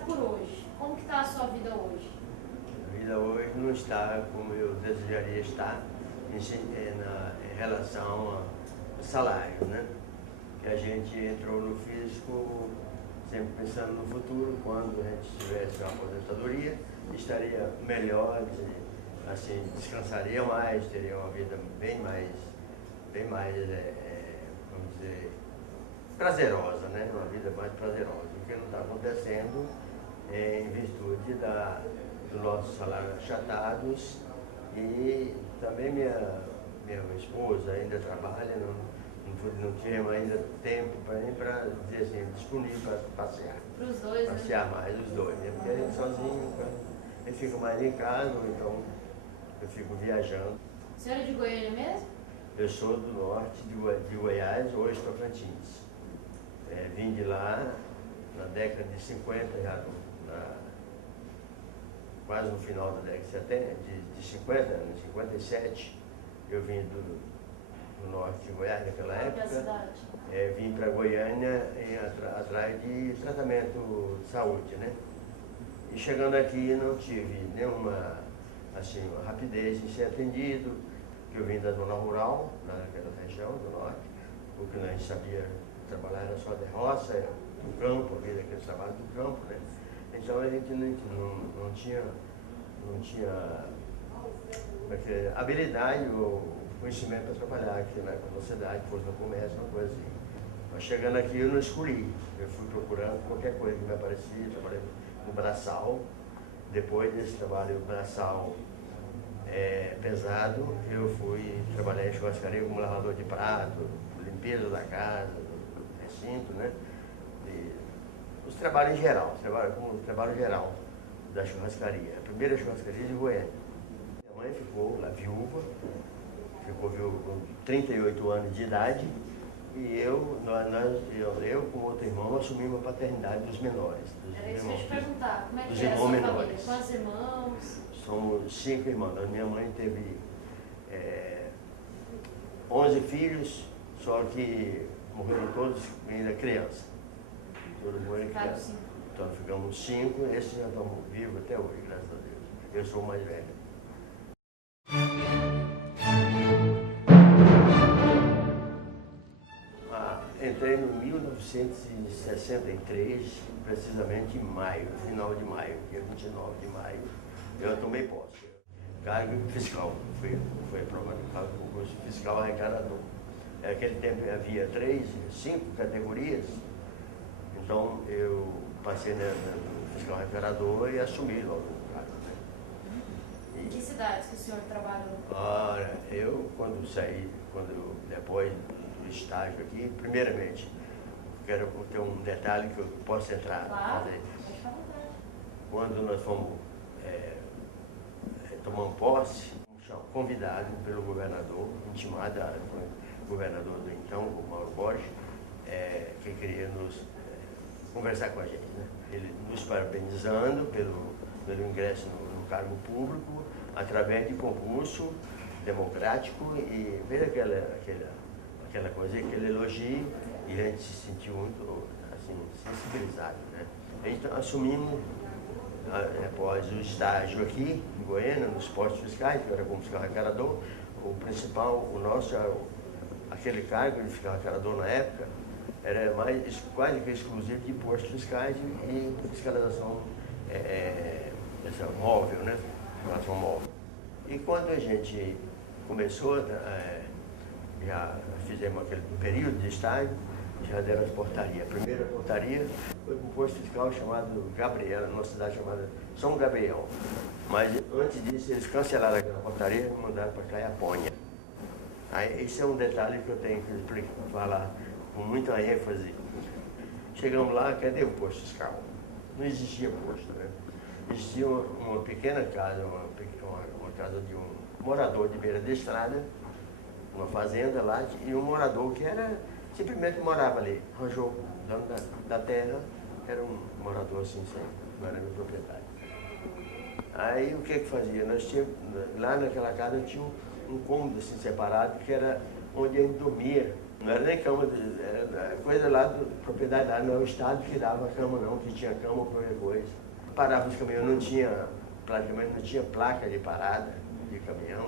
começar por hoje. Como que está a sua vida hoje? A vida hoje não está como eu desejaria estar em relação ao salário, né? Que a gente entrou no físico sempre pensando no futuro, quando a gente tivesse uma aposentadoria, estaria melhor, assim, descansaria mais, teria uma vida bem mais, vamos dizer, prazerosa, né? Uma vida mais prazerosa, o que não está acontecendo em virtude dos nossos salários achatados e também minha esposa ainda trabalha, não tivemos ainda tempo para dizer assim, disponível para passear. Para os dois, passear né? mais, os dois, né? Porque a gente sozinho, ele fica mais em casa, ou então eu fico viajando. O senhor é de Goiânia mesmo? Eu sou do norte de Goiás, hoje Tocantins. Vim de lá na década de 50, quase no final da década de 70, de 50, em 57, eu vim do norte de Goiás naquela época. Qual é a cidade? Vim para Goiânia atrás de tratamento de saúde, né? E chegando aqui não tive nenhuma assim, uma rapidez em ser atendido, porque eu vim da zona rural, naquela região do norte, porque a gente sabia trabalhar era só de roça, do campo, aquele trabalho do campo, né? Então a gente não tinha habilidade ou conhecimento para trabalhar aqui na cidade, fosse no comércio, uma coisa assim. Mas chegando aqui eu não escolhi, eu fui procurando qualquer coisa que me aparecia, trabalhei no braçal. Depois desse trabalho braçal pesado, eu fui trabalhar em churrascaria como lavador de prato, limpeza da casa, do recinto, né? E os trabalhos em geral, como trabalho geral da churrascaria, a primeira churrascaria de Goiânia. Minha mãe ficou lá viúva com 38 anos de idade, e eu com outro irmão assumimos a paternidade dos menores. Era isso que eu ia te perguntar, como é dos que é a irmãos sua menores. família? Quantos irmãos? Somos 5 irmãos. A minha mãe teve 11 filhos, só que morreram todos ainda criança. Todos morreram criança. Então ficamos 5, esses já estão vivos até hoje, graças a Deus. Eu sou o mais velho. Entrei em 1963, precisamente em maio, final de maio, dia 29 de maio, eu tomei posse. Cargo fiscal, foi aprovado o concurso fiscal arrecadador. Naquele tempo havia 5 categorias, então eu passei no fiscal arrecadador e assumi logo o cargo. Em que cidades que o senhor trabalhou? Ora, eu depois do estágio aqui, primeiramente, quero ter um detalhe que eu posso entrar. Claro, fazer. pode falar. Quando nós fomos tomando posse, fomos convidados pelo governador, intimado pelo governador do então, o Mauro Borges, que queria conversar com a gente, né? Ele nos parabenizando pelo ingresso no cargo público, através de concurso democrático, e veio aquela coisa, aquele elogio, e a gente se sentiu muito assim, sensibilizado, né? Então assumimos, após o estágio aqui em Goiânia, nos postos fiscais, que era como fiscal arrecadador, o principal, aquele cargo de fiscal arrecadador na época, era quase que exclusivo de postos fiscais e fiscalização móvel, né? Fiscalização móvel. E quando a gente começou, já fizemos aquele período de estágio, já deram as portarias. A primeira portaria foi um posto fiscal chamado Gabriel, numa cidade chamada São Gabriel. Mas antes disso, eles cancelaram aquela portaria e mandaram para Caiapônia. Esse é um detalhe que eu tenho que falar com muita ênfase. Chegamos lá, cadê o posto fiscal? Não existia posto, né? Existia uma pequena casa, uma casa de um morador de beira de estrada, uma fazenda lá, e um morador que simplesmente morava ali, arranjou o dono da terra, era um morador assim, não era meu proprietário. Aí o que fazia? Nós tínhamos, lá naquela casa tinha um cômodo assim, separado, que era onde a gente dormia Não era nem cama, era coisa lá da propriedade, lá não é o Estado que dava cama não, que tinha cama ou qualquer coisa. Parava os caminhões, não tinha, praticamente não tinha placa de parada de caminhão,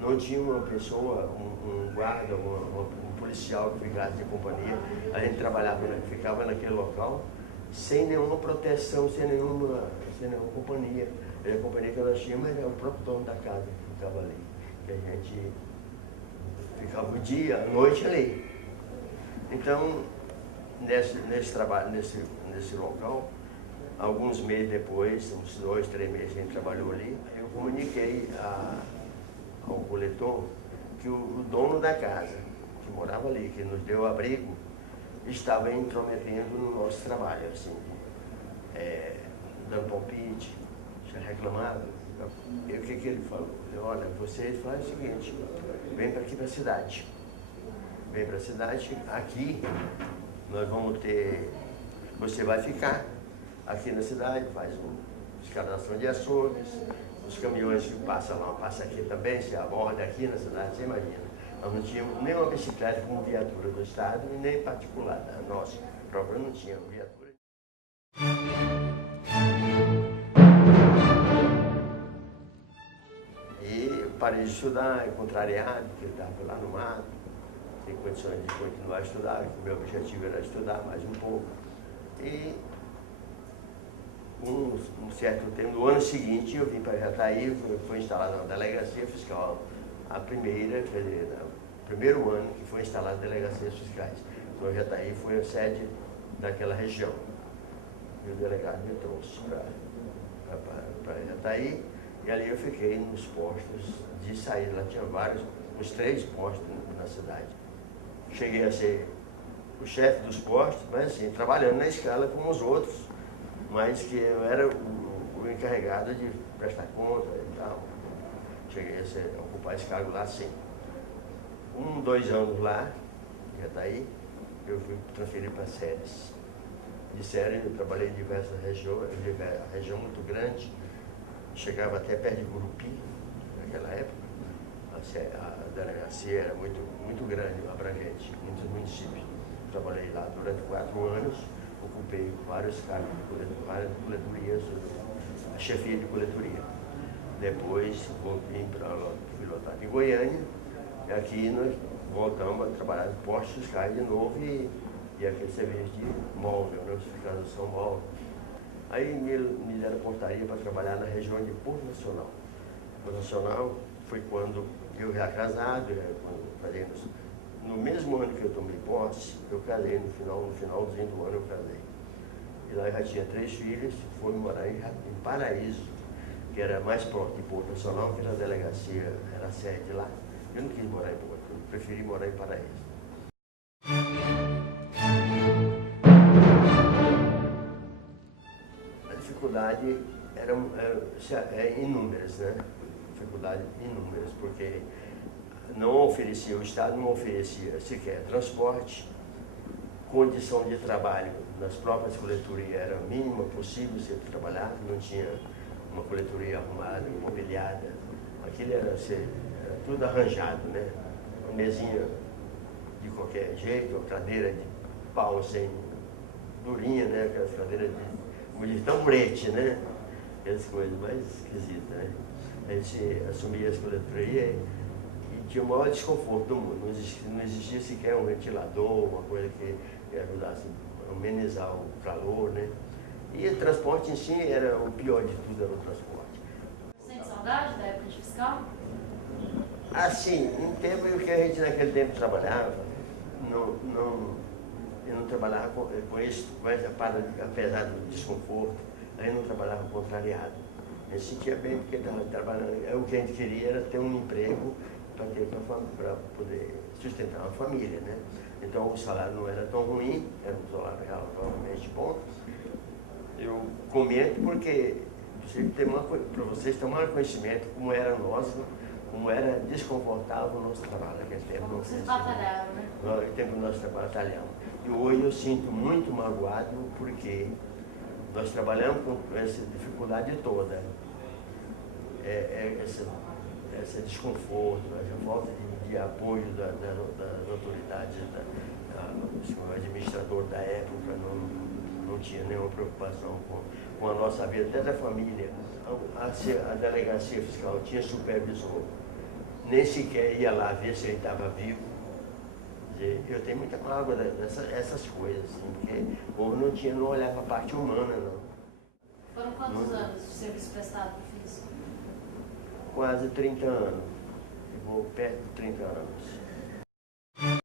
não tinha uma pessoa, um guarda, um policial que ficasse de companhia. A gente trabalhava, ficava naquele local sem nenhuma proteção, sem nenhuma companhia. A companhia que nós tínhamos era o próprio dono da casa que ficava ali. E a gente ficava o dia, a noite ali. Então, nesse trabalho, nesse local, alguns meses depois, uns 2, 3 meses que a gente trabalhou ali, eu comuniquei ao coletor que o dono da casa, que morava ali, que nos deu abrigo, estava intrometendo no nosso trabalho, assim, dando palpite, reclamando. E o que ele falou? Olha, você faz o seguinte, vem para aqui para a cidade. Vem para a cidade, aqui nós vamos ter, você vai ficar aqui na cidade, faz uma escadação de açougues, os caminhões que passam lá, passam aqui também, se aborda aqui na cidade, você imagina. Nós não tínhamos nem uma bicicleta com viatura do Estado e nem particular, a nossa própria não tinha viatura. E parei de estudar, contrariado, porque eu estava lá no mato, sem condições de continuar a estudar, porque o meu objetivo era estudar mais um pouco. E um certo tempo, no ano seguinte, eu vim para Jataí, foi instalada uma delegacia fiscal, a primeira, quer dizer, o primeiro ano que foi instalada delegacias fiscais. Então Jataí foi a sede daquela região. E o delegado me trouxe para Jataí, e ali eu fiquei nos postos de saída. Lá tinha vários, uns 3 postos na cidade. Cheguei a ser o chefe dos postos, mas assim, trabalhando na escala como os outros, mas que eu era o encarregado de prestar conta e tal. Cheguei a ocupar esse cargo lá, sim. 2 anos lá, já está aí, eu fui transferido para Séries. De Séries eu trabalhei em diversas regiões, a região muito grande, chegava até perto de Gurupi, naquela época. A delegacia era muito grande, abrangente, muitos municípios. Trabalhei lá durante 4 anos, ocupei vários cargos de várias coletorias, a chefia de coletoria. Depois vim para pilotado em Goiânia, e aqui nós voltamos a trabalhar em postos fiscais de novo e aquele serviço de móvel, né, fiscalização móvel. Aí me deram portaria para trabalhar na região de Porto Nacional. Porto Nacional foi quando eu já casado, no mesmo ano que eu tomei posse, eu casei, no finalzinho do ano eu casei. E lá eu já tinha 3 filhos, fui morar em Paraíso, que era mais próximo de Porto Nacional, que era a delegacia, era a sede lá. Eu não quis morar em Porto, eu preferi morar em Paraíso. A dificuldade eram inúmeras, né? Dificuldades inúmeras, porque não oferecia, o Estado não oferecia sequer transporte, condição de trabalho nas próprias coletorias era a mínima possível ser trabalhado, não tinha uma coletoria arrumada, imobiliada, aquilo era tudo arranjado, né? Uma mesinha de qualquer jeito, uma cadeira de pau sem durinha, né? Aquelas cadeiras de tamborete, né? Aquelas coisas mais esquisitas, né? A gente assumia as coletorias e tinha o maior desconforto do mundo. Não existia sequer um ventilador, uma coisa que ajudasse a amenizar o calor, né? E o transporte em si era o pior de tudo, era o transporte. Sente saudade da época de fiscal? Assim, em tempo que a gente naquele tempo trabalhava, eu não trabalhava com isso, mas apesar do desconforto, a gente não trabalhava contrariado. A gente sentia bem porque estava trabalhando. O que a gente queria era ter um emprego para poder sustentar uma família, né? Então o salário não era tão ruim, era um salário realmente bom. Eu comento porque para vocês tomarem conhecimento como era nosso, como era desconfortável o nosso trabalho naquele tempo. Vocês batalharam, né? No tempo que nós batalhamos. E hoje eu sinto muito magoado porque nós trabalhamos com essa dificuldade toda. Esse desconforto, essa falta de de apoio das autoridades, o administrador da época não tinha nenhuma preocupação com a nossa vida, até da família. A delegacia fiscal tinha supervisor, nem sequer ia lá ver se ele estava vivo. Eu tenho muita mágoa dessas coisas, assim, porque o povo não olhava a parte humana, não. Foram quantos anos de serviço prestado no fisco? Quase 30 anos. Eu vou perto de 30 anos.